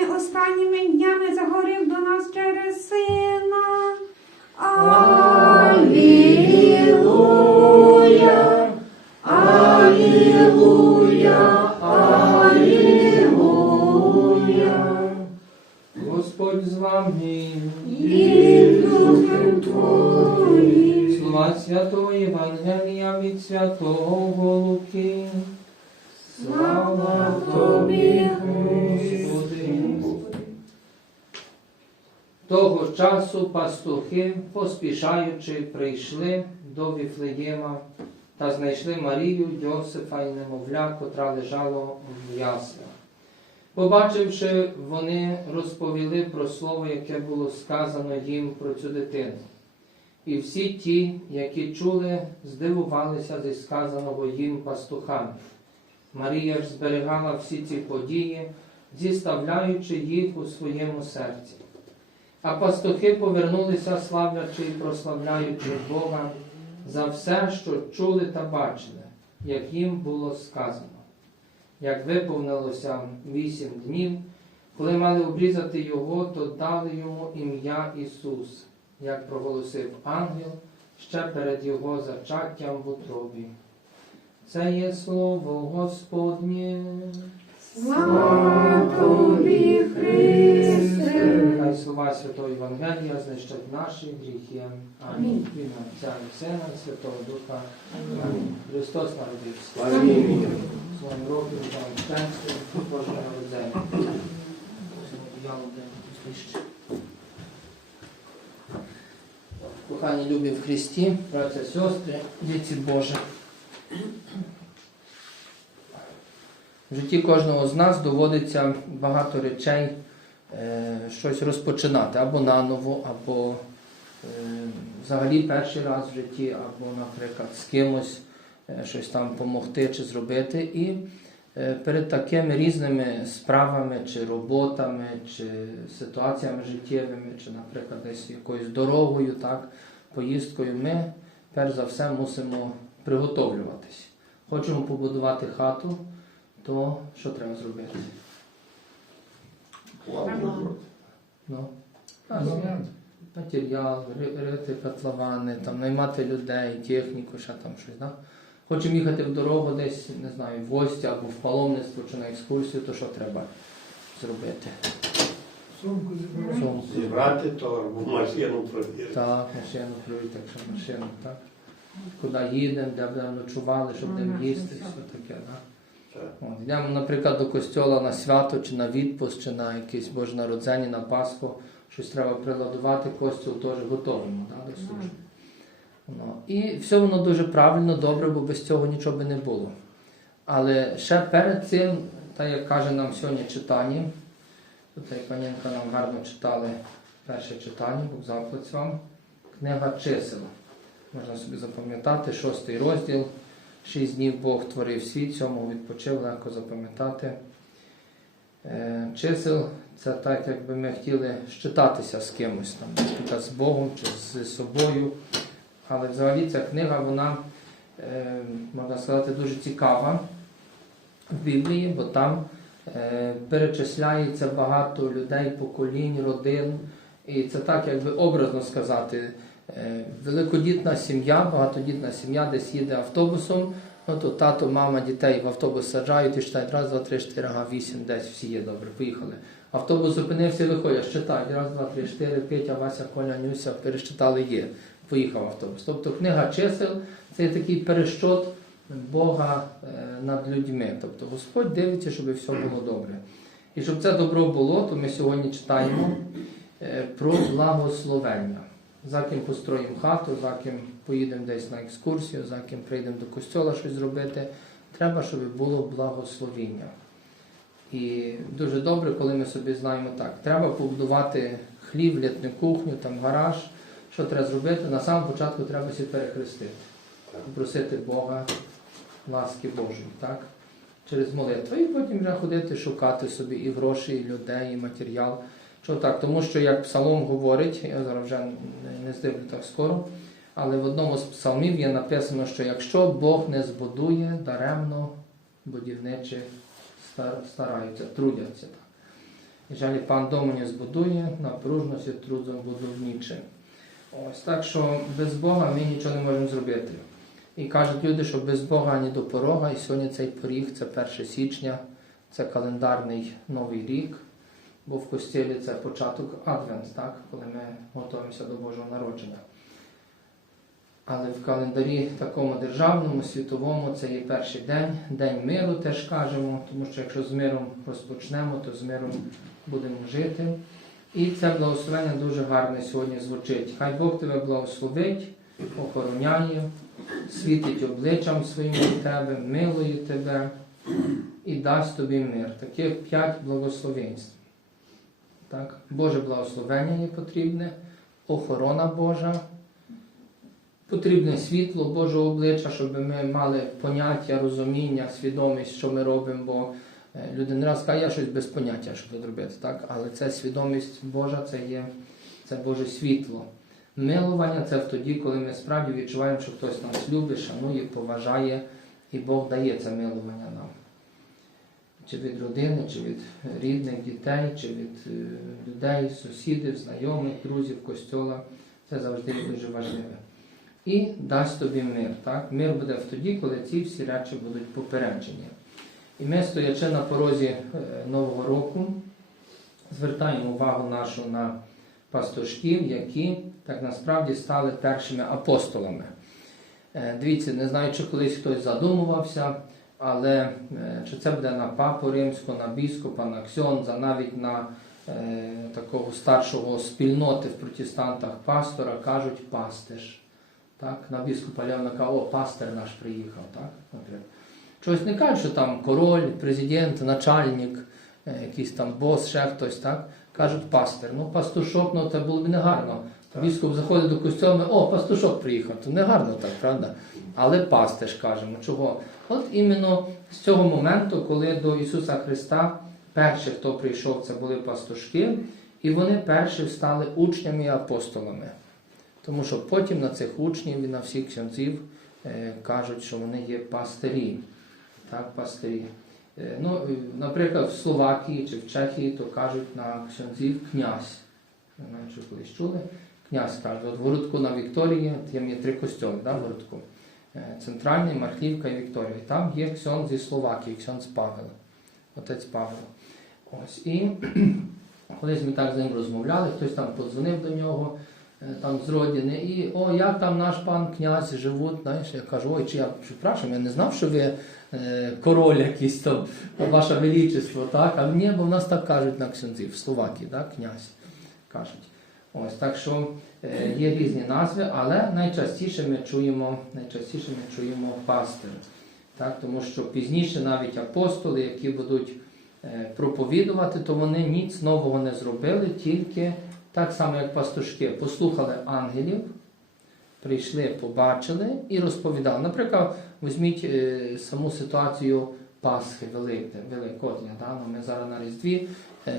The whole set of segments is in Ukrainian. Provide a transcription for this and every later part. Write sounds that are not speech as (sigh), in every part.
а останніми днями заговорив до нас через сина. Алілуя! Алілуя! Алілуя! Господь з вами. І духом Твоїм. Слова Святого Євангелія від Святого Луки. Слава Тобі, часу пастухи, поспішаючи, прийшли до Віфлеєма та знайшли Марію, Йосифа і немовля, котра лежало в яслах. Побачивши, вони розповіли про слово, яке було сказано їм про цю дитину. І всі ті, які чули, здивувалися зі сказаного їм пастухами. Марія ж зберігала всі ці події, зіставляючи їх у своєму серці. А пастухи повернулися, славлячи і прославляючи Бога за все, що чули та бачили, як їм було сказано. Як виповнилося вісім днів, коли мали обрізати його, то дали йому ім'я Ісус, як проголосив ангел ще перед його зачаттям в утробі. Це є слово Господнє. Слава Тобі, Христе! Хай слова Святого Євангелія знищать наші гріхи. Амінь. В ім'я Отця і Сина Святого Духа. Амінь. Христос народився. Амінь. Слава року, вам щастя, Божого народження. Кохані любі в Христі, браття, сестри, діти Божі. В житті кожного з нас доводиться багато речей е, щось розпочинати або наново, або е, взагалі перший раз в житті, або, наприклад, з кимось е, щось там допомогти чи зробити. І е, перед такими різними справами, чи роботами, чи ситуаціями життєвими, чи, наприклад, десь якоюсь дорогою, так, поїздкою, ми перш за все мусимо приготовлюватись. Хочемо побудувати хату, то що треба зробити? Ну, ну, матеріал, рити котловани, там, наймати людей, техніку, ще там щось. Да? Хочемо їхати в дорогу десь, не знаю, в гості або в паломництво чи на екскурсію, то що треба зробити? Сумку Сумку. Зібрати торбу, машину провірити. Так, машину провірити, якщо машину, так? Куди їдемо, де будемо ночували, щоб де їсти, все таке, так? Так. От, йдемо, наприклад, до костьола на свято, чи на відпуск, чи на якесь Боже народзення, на Пасху, щось треба приладувати, костюл теж готовимо да, до служби. Ну, і все воно дуже правильно, добре, бо без цього нічого би не було. Але ще перед цим, так як каже нам сьогодні читання, тут панінка нам гарно читали перше читання, Бог заплець вам, книга чисел. Можна собі запам'ятати, шостий розділ. Шість днів Бог творив світ, сьомого відпочив, легко запам'ятати. Е, Чисел це так, якби ми хотіли щитатися з кимось, там, з Богом чи з собою. Але взагалі ця книга, вона, е, можна сказати, дуже цікава в Біблії, бо там е, перечисляється багато людей, поколінь, родин. І це так, якби образно сказати, Великодітна сім'я, багатодітна сім'я десь їде автобусом, ну то тато, мама, дітей в автобус саджають і читають раз, два, три, чотири, ага, вісім, десь всі є добре, поїхали. Автобус зупинився, і виходять, читають, раз, два, три, чотири, Петя, Вася, Коля, Нюся, перещитали є, поїхав автобус. Тобто книга чисел це такий перещот Бога е, над людьми. Тобто Господь дивиться, щоб все було добре. І щоб це добро було, то ми сьогодні читаємо е, про благословення за ким построїмо хату, за ким поїдемо десь на екскурсію, за ким прийдемо до костьола щось зробити. Треба, щоб було благословіння. І дуже добре, коли ми собі знаємо так. Треба побудувати хлів, літню кухню, там гараж. Що треба зробити? На самому початку треба всі перехрестити. Попросити Бога ласки Божої, так? Через молитву. І потім вже ходити, шукати собі і гроші, і людей, і матеріал. Що так? Тому що як псалом говорить, я зараз вже не, не здивлю так скоро, але в одному з псалмів є написано, що якщо Бог не збудує, даремно будівничі стараються, трудяться. Jeżeli Pan domu nie zbuduje, na próżno się. Ось так що без Бога ми нічого не можемо зробити. І кажуть люди, що без Бога ні до порога, і сьогодні цей поріг це 1 січня, це календарний новий рік, бо в костілі це початок Адвент, так? коли ми готуємося до Божого народження. Але в календарі такому державному, світовому це є перший день, день миру теж кажемо, тому що якщо з миром розпочнемо, то з миром будемо жити. І це благословення дуже гарне сьогодні звучить. Хай Бог тебе благословить, охороняє, світить обличчям своїм до тебе, милує тебе і дасть тобі мир. Таких п'ять благословенств. Так? Боже благословення є потрібне, охорона Божа, потрібне світло Божого обличчя, щоб ми мали поняття, розуміння, свідомість, що ми робимо, бо е, люди не раз кажуть, я щось без поняття, що тут робити, так? але це свідомість Божа, це є це Боже світло. Милування це тоді, коли ми справді відчуваємо, що хтось нас любить, шанує, поважає, і Бог дає це милування нам. Чи від родини, чи від рідних дітей, чи від е, людей, сусідів, знайомих, друзів, костьола. Це завжди дуже важливе. І дасть тобі мир. Так? Мир буде тоді, коли ці всі речі будуть попереджені. І ми, стоячи на порозі е, Нового року, звертаємо увагу нашу на пастушків, які так насправді стали першими апостолами. Е, Дивіться, не знаю, чи колись хтось задумувався, але е, чи це буде на папу римського, на біскупа, на ксьонза, навіть на е, такого старшого спільноти в протестантах пастора кажуть пастиш. Так? На біскупа Леона каже, о, пастир наш приїхав. Так? Чогось не кажуть, що там король, президент, начальник, е, якийсь там бос, ще хтось, так? кажуть пастир. Ну, пастушок, ну це було б негарно. Біскуп заходить до костюму, о, пастушок приїхав. То не гарно так, правда? Але пастиш кажемо. Чого? От іменно з цього моменту, коли до Ісуса Христа перші, хто прийшов, це були пастушки, і вони перші стали учнями і апостолами. Тому що потім на цих учнів і на всіх ксьонців е, кажуть, що вони є пастирі. Так, пастирі. Е, ну, наприклад, в Словакії чи в Чехії то кажуть на ксьонців князь. Не знаю, чи колись чули. Князь каже, от в на Вікторії, там є три костьоли, да, в. Е, Центральний, Мархівка і Вікторія. І там є ксьон зі Словакії, ксьон з Павел, отець Павел. Ось. І (clears throat) колись ми так з ним розмовляли, хтось там подзвонив до нього, е, там з родини, і о, як там наш пан князь живуть, знаєш, я кажу, ой, чи я припрашую, я не знав, що ви е, король якийсь там, ваше величество, так? А ні, бо в нас так кажуть на ксьонзів, в Словакії, так, князь кажуть. Ось так що е, є різні назви, але найчастіше ми чуємо, найчастіше ми чуємо пастир. Так, тому що пізніше навіть апостоли, які будуть е, проповідувати, то вони ніц нового не зробили, тільки так само, як пастушки, послухали ангелів, прийшли, побачили і розповідали. Наприклад, візьміть е, саму ситуацію Пасхи Великодня. Да? Ну, ми зараз на Різдві,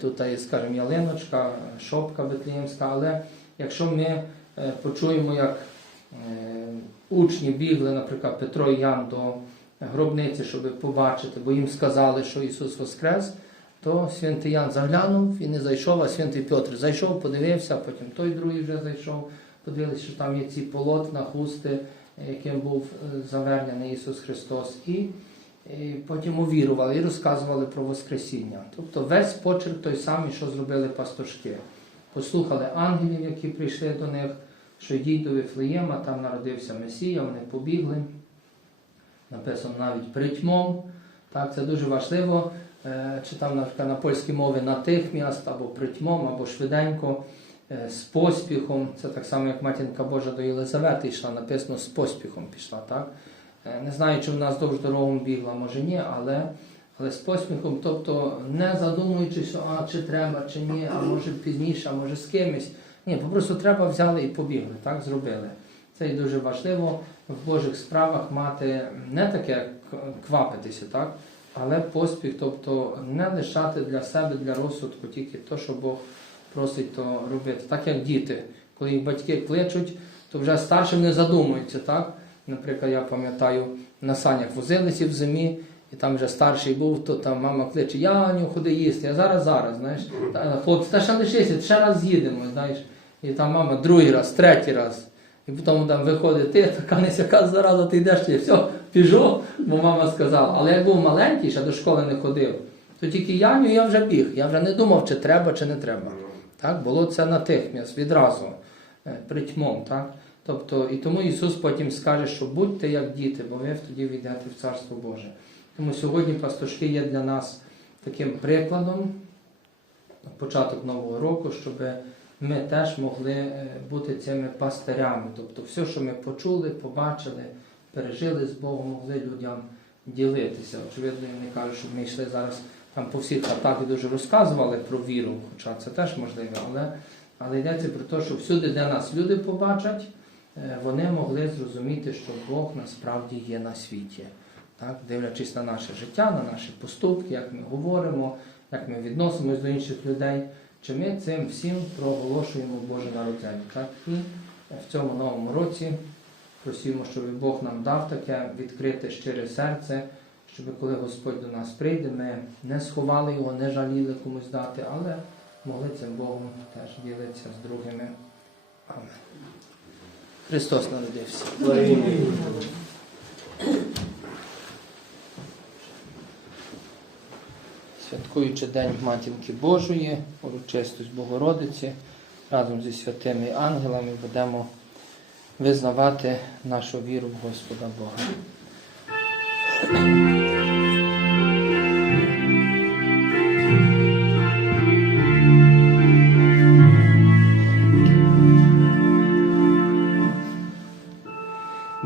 тут є, ялиночка, шопка Бетлеємська, але якщо ми е, почуємо, як е, учні бігли, наприклад, Петро і Ян до гробниці, щоб побачити, бо їм сказали, що Ісус Воскрес, то святий Ян заглянув і не зайшов, а святий Петр зайшов, подивився, потім той другий вже зайшов, подивилися, що там є ці полотна, хусти, е, яким був е, завернений Ісус Христос. І, і потім увірували і розказували про Воскресіння. Тобто весь почерк той самий, що зробили пастушки. Послухали ангелів, які прийшли до них, що йдіть до Вифлеєма, там народився Месія, вони побігли. Написано навіть притьмом. Так, це дуже важливо. Е, Чи там наприклад, на польській мові натихміаст, або притьмом, або швиденько, е, з поспіхом. Це так само, як матінка Божа до Єлизавети йшла, написано з поспіхом пішла. Так? Е, Не знаю, чи вона здовж дорогу бігла, може ні, але, але з поспіхом, тобто не задумуючись, а, чи треба, чи ні, а може пізніше, а може з кимось. Ні, просто треба взяли і побігли, так зробили. Це і дуже важливо в Божих справах мати не таке квапитися, так? але поспіх, тобто не лишати для себе, для розсудку тільки те, що Бог просить то робити. Так як діти, коли їх батьки кличуть, то вже старшим не задумуються, так? Наприклад, я пам'ятаю, на санях возилися в зимі, і там вже старший був, то там мама кличе, Яню, ходи їсти, а зараз, зараз, знаєш, та, хлопці, та ще лишися, ще раз їдемо, знаєш. І там мама другий раз, третій раз. І потім там виходить ти, така не сяка зараза, ти йдеш, і все, біжу, бо мама сказала. Але як був маленький, ще до школи не ходив, то тільки Яню я вже біг. Я вже не думав, чи треба, чи не треба. Так? Було це на тих м'яс, відразу, е, притьмом. Так? Тобто, і тому Ісус потім скаже, що будьте як діти, бо ви тоді війдете в Царство Боже. Тому сьогодні пастушки є для нас таким прикладом, початок нового року, щоб ми теж могли е, бути цими пастирями. Тобто, все, що ми почули, побачили, пережили з Богом, могли людям ділитися. Очевидно, я не кажу, щоб ми йшли зараз там по всіх хатах і дуже розказували про віру, хоча це теж можливо, але, але йдеться про те, що всюди, де нас люди побачать, вони могли зрозуміти, що Бог насправді є на світі. Так? Дивлячись на наше життя, на наші поступки, як ми говоримо, як ми відносимось до інших людей, чи ми цим всім проголошуємо Боже народження. Так? І в цьому новому році просимо, щоб Бог нам дав таке відкрите щире серце, щоб коли Господь до нас прийде, ми не сховали його, не жаліли комусь дати, але могли цим Богом теж ділитися з другими. Амен. Христос народився. Святкуючи День Матінки Божої, урочистость Богородиці, разом зі святими ангелами будемо визнавати нашу віру в Господа Бога.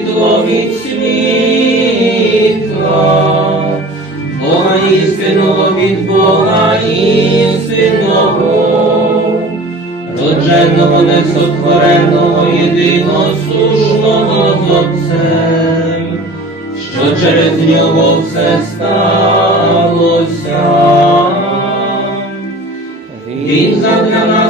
Світло від світла, Бога істинного від Бога істинного, родженого, несотвореного, єдиносушного з Отцем, що через нього все сталося. Він задля нас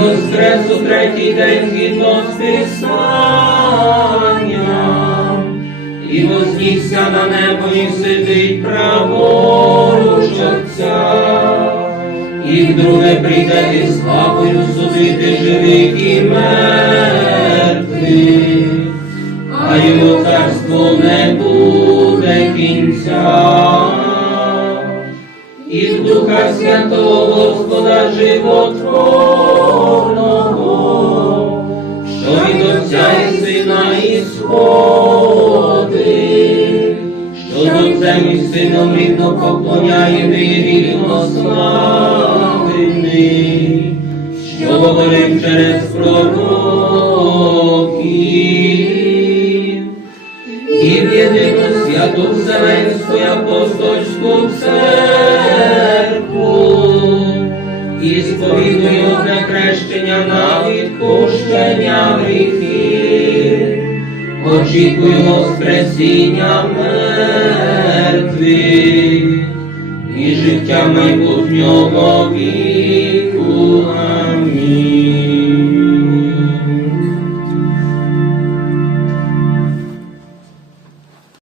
І воскрес у третій день згідно з Писанням, і вознісся на небо і сидить праворуч Отця, і вдруге прийде із славою судити живих і мертвих, а його царство не буде кінця і в Духа Святого Господа животворного, що від Отця і Сина ісходить, що з Отцем і Сином рівно поклоняє вірно славний, що говорив через пророків і в єдину святу Вселенську апостольську церкву, хрещення на відпущення гріхів, очікуй Воскресіння мертвих і життя майбутнього віку.